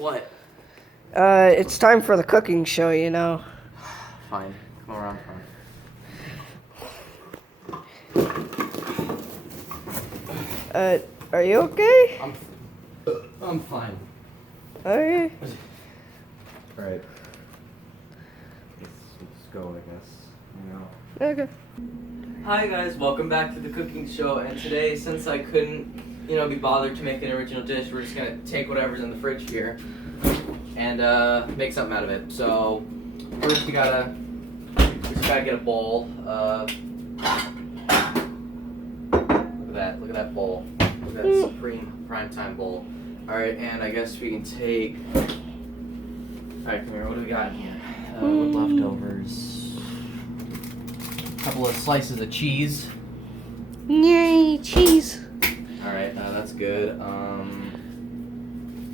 What? It's time for the cooking show, you know. Fine. Come around front. Are you okay? I'm fine. Okay. Alright. Let's go, I guess. You know. Okay. Hi guys, welcome back to the cooking show, and today, since I couldn't, be bothered to make an original dish, we're just gonna take whatever's in the fridge here and make something out of it. So first we just gotta get a bowl. Look at that bowl. Look at that supreme primetime bowl. Alright, and I guess we can take. Alright, come here, what do we got in here? With leftovers. A couple of slices of cheese. Yay, cheese. Alright, that's good.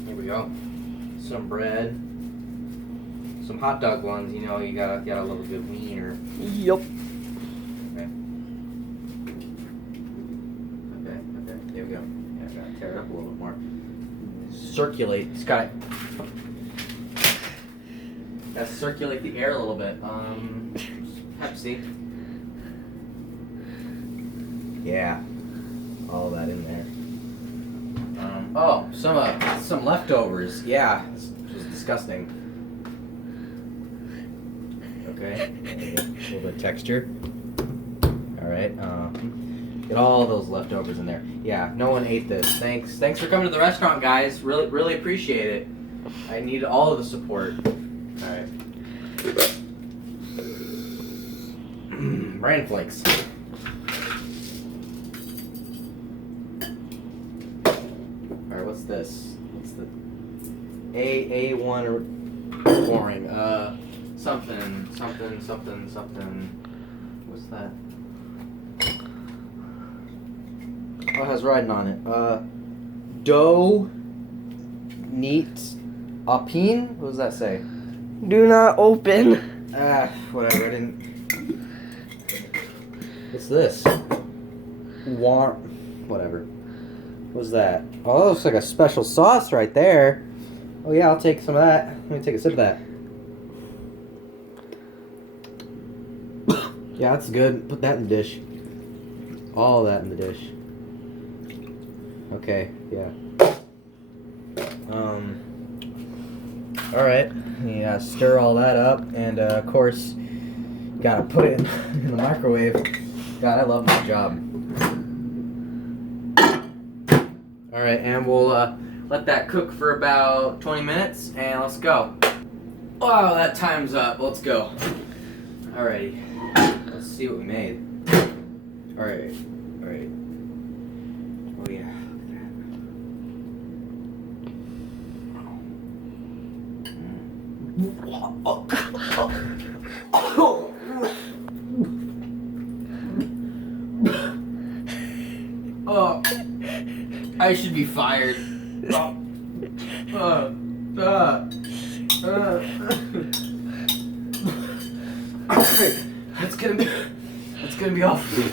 Here we go. Some bread. Some hot dog ones, you gotta love a good wiener. Yup. Okay. Okay, there we go. Yeah, I gotta tear it up a little bit more. Circulate. It's gotta circulate the air a little bit. Pepsi. Yeah. All that in there. Some leftovers. Yeah, this was disgusting. Okay, a little bit of texture. All right. Get all those leftovers in there. Yeah, no one ate this. Thanks for coming to the restaurant, guys. Really appreciate it. I need all of the support. All right. Bran flakes. Alright, what's this? What's the A1 boring. Something. What's that? Oh, it has writing on it. Dough neat apine? What does that say? Do not open. Whatever, I didn't. What's this? Whatever. What's that? Oh, that looks like a special sauce right there. Oh yeah, I'll take some of that. Let me take a sip of that. Yeah, that's good. Put that in the dish. All that in the dish. Okay, yeah. Alright. Yeah, stir all that up, and of course, gotta put it in the microwave. God, I love my job. Alright, and we'll let that cook for about 20 minutes, and let's go. Oh, that time's up. Let's go. Alrighty. Let's see what we made. Alright. Oh yeah, look at that. Oh, I should be fired. That's gonna be awful.